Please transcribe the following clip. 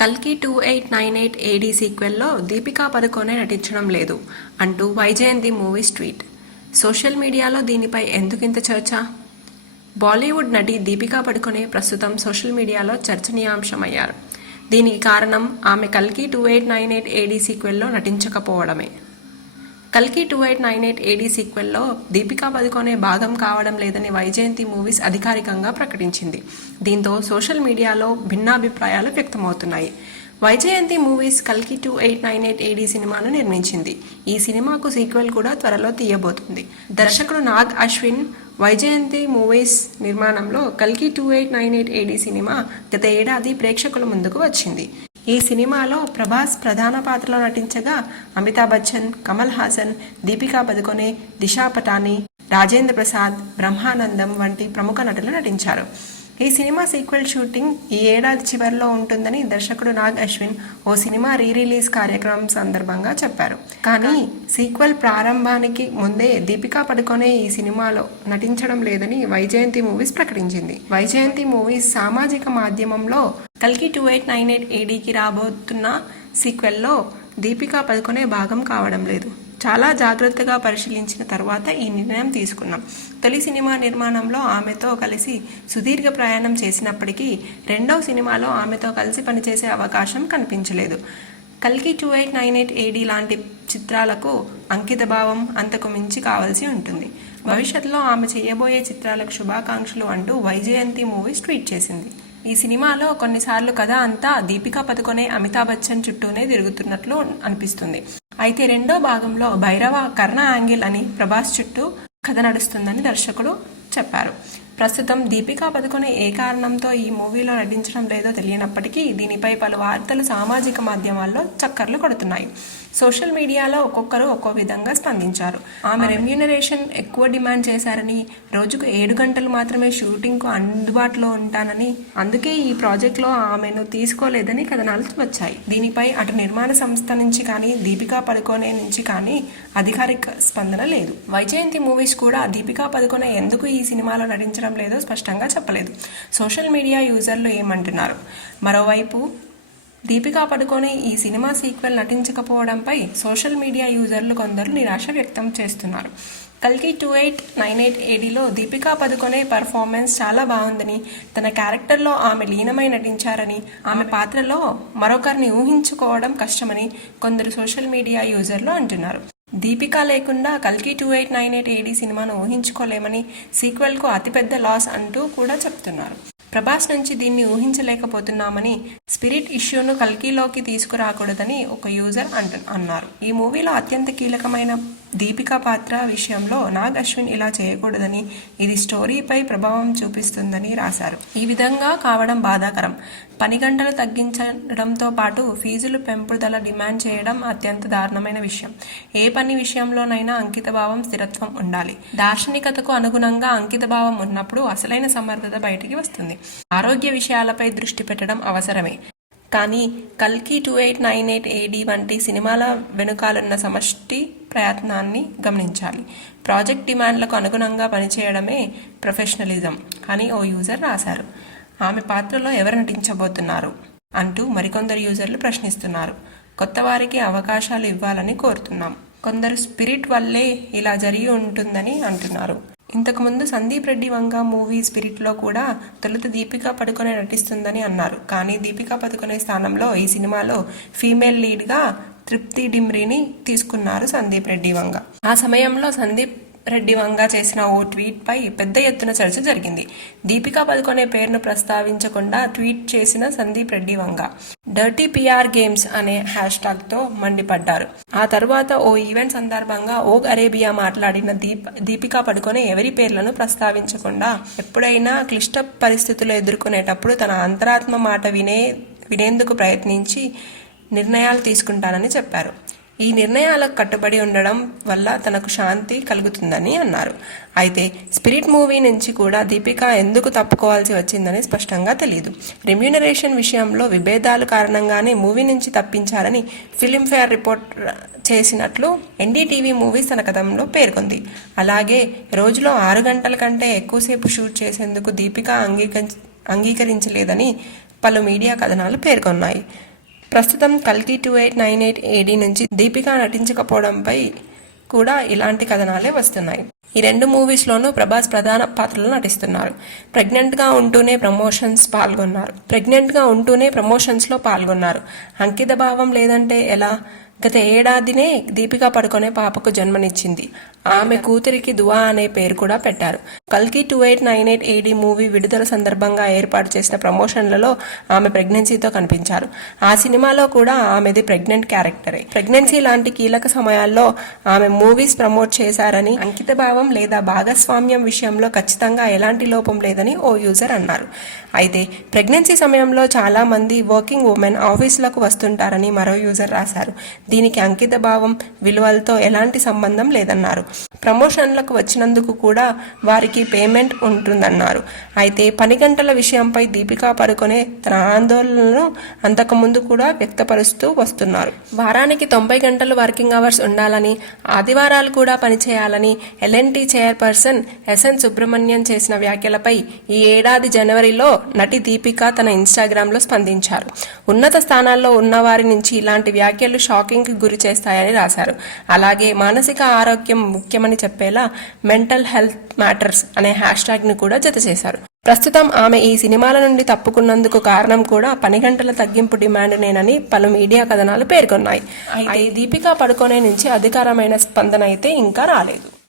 కల్కి 2898 ఏడీ సీక్వెల్లో దీపికా పదుకొనే నటించడం లేదు అంటూ వైజయంతి మూవీస్ ట్వీట్. సోషల్ మీడియాలో దీనిపై ఎందుకింత చర్చ? బాలీవుడ్ నటి దీపికా పదుకొనే ప్రస్తుతం సోషల్ మీడియాలో చర్చనీయాంశమయ్యారు. దీనికి కారణం ఆమె కల్కి 2898 ఏడీ సీక్వెల్లో నటించకపోవడమే. కల్కి 2898 ఏడీ సీక్వెల్లో దీపికా పదుకొనే భాగం కావడం లేదని వైజయంతి మూవీస్ అధికారికంగా ప్రకటించింది. దీంతో సోషల్ మీడియాలో భిన్నాభిప్రాయాలు వ్యక్తమవుతున్నాయి. వైజయంతి మూవీస్ కల్కి 2898 ఏడీ సినిమాను నిర్మించింది. ఈ సినిమాకు సీక్వెల్ కూడా త్వరలో తీయబోతుంది. దర్శకుడు నాగ్ అశ్విన్ వైజయంతి మూవీస్ నిర్మాణంలో కల్కి 2898 ఏడీ సినిమా గత ఏడాది ప్రేక్షకుల ముందుకు వచ్చింది. ఈ సినిమాలో ప్రభాస్ ప్రధాన పాత్రలో నటించగా అమితాబ్ బచ్చన్, కమల్ హాసన్, దీపికా పదుకొనే, దిశా పటాని, రాజేంద్ర ప్రసాద్, బ్రహ్మానందం వంటి ప్రముఖ నటులు నటించారు. ఈ సినిమా సీక్వెల్ షూటింగ్ ఈ ఏడాది చివరిలో ఉంటుందని దర్శకుడు నాగ్ అశ్విన్ ఓ సినిమా రిలీజ్ కార్యక్రమం సందర్భంగా చెప్పారు. కానీ సీక్వెల్ ప్రారంభానికి ముందే దీపికా పదుకొనే ఈ సినిమాలో నటించడం లేదని వైజయంతి మూవీస్ ప్రకటించింది. వైజయంతి మూవీస్ సామాజిక మాధ్యమంలో కల్కి 2898 ఏడీకి రాబోతున్న సీక్వెల్లో దీపికా పదుకొనే భాగం కావడం లేదు. చాలా జాగ్రత్తగా పరిశీలించిన తర్వాత ఈ నిర్ణయం తీసుకున్నాం. తొలి సినిమా నిర్మాణంలో ఆమెతో కలిసి సుదీర్ఘ ప్రయాణం చేసినప్పటికీ రెండవ సినిమాలో ఆమెతో కలిసి పనిచేసే అవకాశం కనిపించలేదు. కల్కి 2898 ఏడీ లాంటి చిత్రాలకు అంకితభావం అంతకు మించి కావాల్సి ఉంటుంది. భవిష్యత్తులో ఆమె చేయబోయే చిత్రాలకు శుభాకాంక్షలు అంటూ వైజయంతి మూవీస్ ట్వీట్ చేసింది. ఈ సినిమాలో కొన్నిసార్లు కథ అంతా దీపికా పదుకొనే, అమితాబ్ బచ్చన్ చుట్టూనే తిరుగుతున్నట్లు అనిపిస్తుంది. అయితే రెండో భాగంలో భైరవ కర్ణ యాంగిల్ అని ప్రభాస్ చుట్టూ కథ నడుస్తుందని దర్శకుడు చెప్పారు. ప్రస్తుతం దీపికా పదుకొనే ఏ కారణంతో ఈ మూవీలో నటించడం లేదో తెలియనప్పటికీ దీనిపై పలు వార్తలు సామాజిక మాధ్యమాల్లో చక్కర్లు కొడుతున్నాయి. సోషల్ మీడియాలో ఒక్కొక్కరు ఒక్కో విధంగా స్పందించారు. ఆమె రెమ్యూనరేషన్ ఎక్కువ డిమాండ్ చేశారని, రోజుకు 7 గంటలు మాత్రమే షూటింగ్కు అందుబాటులో ఉంటానని, అందుకే ఈ ప్రాజెక్ట్లో ఆమెను తీసుకోలేదని కథనాలు వచ్చాయి. దీనిపై అటు నిర్మాణ సంస్థ నుంచి కానీ దీపికా పదుకొనే నుంచి కానీ అధికారిక స్పందన లేదు. వైజయంతి మూవీస్ కూడా దీపికా పదుకొనే ఎందుకు ఈ సినిమాలో నటించడం లేదో స్పష్టంగా చెప్పలేదు. సోషల్ మీడియా యూజర్లు ఏమంటున్నారు? మరోవైపు దీపికా పదుకొనే ఈ సినిమా సీక్వెల్ నటించకపోవడంపై సోషల్ మీడియా యూజర్లు కొందరు నిరాశ వ్యక్తం చేస్తున్నారు. కల్కి 2898 ఏడీలో దీపికా పదుకొనే పర్ఫార్మెన్స్ చాలా బాగుందని, తన క్యారెక్టర్లో ఆమె లీనమై నటించారని, ఆమె పాత్రలో మరొకరిని ఊహించుకోవడం కష్టమని కొందరు సోషల్ మీడియా యూజర్లు అంటున్నారు. దీపికా లేకుండా కల్కి 2898 ఏడీ సినిమాను ఊహించుకోలేమని, సీక్వెల్కు అతిపెద్ద లాస్ అంటూ కూడా చెప్తున్నారు. ప్రభాస్ నుంచి దీన్ని ఊహించలేకపోతున్నామని, స్పిరిట్ ఇష్యూను కల్కిలోకి తీసుకురాకూడదని ఒక యూజర్ అన్నారు. ఈ మూవీలో అత్యంత కీలకమైన దీపికా పాత్ర విషయంలో నాగ్ అశ్విన్ ఇలా చేయకూడదని, ఇది స్టోరీపై ప్రభావం చూపిస్తుందని రాశారు. ఈ విధంగా కావడం బాధాకరం. పని గంటలు తగ్గించడంతో పాటు ఫీజులు పెంపుదల డిమాండ్ చేయడం అత్యంత దారుణమైన విషయం. ఏ పని విషయంలోనైనా అంకితభావం, స్థిరత్వం ఉండాలి. దార్శనికతకు అనుగుణంగా అంకితభావం ఉన్నప్పుడు అసలైన సమర్థత బయటికి వస్తుంది. ఆరోగ్య విషయాలపై దృష్టి పెట్టడం అవసరమే. కానీ కల్కి 2898 ఏడీ వంటి సినిమాల వెనుకాలన్న సమష్టి ప్రయత్నాన్ని గమనించాలి. ప్రాజెక్ట్ డిమాండ్లకు అనుగుణంగా పనిచేయడమే ప్రొఫెషనలిజం అని ఓ యూజర్ రాశారు. ఆమె పాత్రలో ఎవరు నటించబోతున్నారు అంటూ మరికొందరు యూజర్లు ప్రశ్నిస్తున్నారు. కొత్త వారికి అవకాశాలు ఇవ్వాలని కోరుతున్నాం. కొందరు స్పిరిట్ వల్లే ఇలా జరిగి ఉంటుందని అంటున్నారు. ఇంతకుముందు సందీప్ రెడ్డి వంగ మూవీ స్పిరిట్లో కూడా తొలుత దీపికా పదుకొనే నటిస్తుందని అన్నారు. కానీ దీపికా పదుకొనే స్థానంలో ఈ సినిమాలో ఫీమేల్ లీడ్గా తృప్తి డిమ్రీని తీసుకున్నారు సందీప్ రెడ్డి వంగ. ఆ సమయంలో సందీప్ రెడ్డి వంగ చేసిన ఓ ట్వీట్ పై పెద్ద ఎత్తున చర్చ జరిగింది. దీపికా పదుకొనే పేరును ప్రస్తావించకుండా ట్వీట్ చేసిన Sandeep Reddy Vanga dirty PR games అనే హ్యాష్ట్యాగ్తో మండిపడ్డారు. ఆ తర్వాత ఓ ఈవెంట్ సందర్భంగా ఓగ్ అరేబియా మాట్లాడిన దీపికా పదుకొనే ఎవరి పేర్లను ప్రస్తావించకుండా ఎప్పుడైనా క్లిష్ట పరిస్థితులు ఎదుర్కొనేటప్పుడు తన అంతరాత్మ మాట వినేందుకు ప్రయత్నించి నిర్ణయాలు తీసుకుంటానని చెప్పారు. ఈ నిర్ణయాలకు కట్టుబడి ఉండడం వల్ల తనకు శాంతి కలుగుతుందని అన్నారు. అయితే స్పిరిట్ మూవీ నుంచి కూడా దీపిక ఎందుకు తప్పుకోవాల్సి వచ్చిందని స్పష్టంగా తెలియదు. రెమ్యూనరేషన్ విషయంలో విభేదాలు కారణంగానే మూవీ నుంచి తప్పించారని ఫిల్మ్ఫేర్ రిపోర్ట్ చేసినట్లు ఎన్డీటీవీ మూవీస్ తన కథంలో పేర్కొంది. అలాగే రోజులో 6 గంటల కంటే ఎక్కువసేపు షూట్ చేసేందుకు దీపిక అంగీకరించలేదని పలు మీడియా కథనాలు పేర్కొన్నాయి. ప్రస్తుతం కల్కి 2898 AD నుంచి దీపిక నటించకపోవడంపై కూడా ఇలాంటి కథనాలే వస్తున్నాయి. ఈ 2 మూవీస్లోనూ ప్రభాస్ ప్రధాన పాత్రలో నటిస్తున్నారు. ప్రెగ్నెంట్గా ఉంటూనే ప్రమోషన్స్లో పాల్గొన్నారు. అంకిత భావం లేదంటే ఎలా? గత ఏడాదినే దీపికా పడుకొనే పాపకు జన్మనిచ్చింది. ఆమె కూతురికి దువా అనే పేరు కూడా పెట్టారు. కల్కి 2898 AD మూవీ విడుదల సందర్భంగా ఏర్పాటు చేసిన ప్రమోషన్లలో ఆమె ప్రెగ్నెన్సీతో కనిపించారు. ఆ సినిమాలో కూడా ఆమెది ప్రెగ్నెంట్ క్యారెక్టరే. ప్రెగ్నెన్సీ లాంటి కీలక సమయాల్లో ఆమె మూవీస్ ప్రమోట్ చేశారని, అంకిత భావం లేదా భాగస్వామ్యం విషయంలో ఖచ్చితంగా ఎలాంటి లోపం లేదని ఓ యూజర్ అన్నారు. అయితే ప్రెగ్నెన్సీ సమయంలో చాలా మంది వర్కింగ్ ఉమెన్ ఆఫీసులకు వస్తుంటారని మరో యూజర్ రాశారు. దీనికి అంకిత భావం విలువలతో ఎలాంటి సంబంధం లేదన్నారు. ప్రమోషన్లకు వచ్చినందుకు కూడా వారికి పేమెంట్ ఉంటుందన్నారు. అయితే పని గంటల విషయంపై దీపికా పడుకొనే తన ఆందోళనను అంతకుముందు కూడా వ్యక్తపరుస్తూ వస్తున్నారు. వారానికి 90 గంటలు వర్కింగ్ అవర్స్ ఉండాలని, ఆదివారాలు కూడా పనిచేయాలని L&T చైర్పర్సన్ SN సుబ్రహ్మణ్యన్ చేసిన వ్యాఖ్యలపై ఈ ఏడాది జనవరిలో నటి దీపిక తన ఇన్స్టాగ్రామ్లో స్పందించారు. ఉన్నత స్థానాల్లో ఉన్నవారి నుంచి ఇలాంటి వ్యాఖ్యలు షాకింగ్కి గురి చేస్తాయని రాశారు. అలాగే మానసిక ఆరోగ్యం ముఖ్యమని చెప్పేలా మెంటల్ హెల్త్ మ్యాటర్స్ అనే హ్యాష్ట్యాగ్ని కూడా జత చేశారు. ప్రస్తుతం ఆమె ఈ సినిమాల నుండి తప్పుకున్నందుకు కారణం కూడా పని గంటల తగ్గింపు డిమాండ్నేనని పలు మీడియా కథనాలు పేర్కొన్నాయి. అయితే దీపికా పడుకొనే నుంచి అధికారమైన స్పందన అయితే ఇంకా రాలేదు.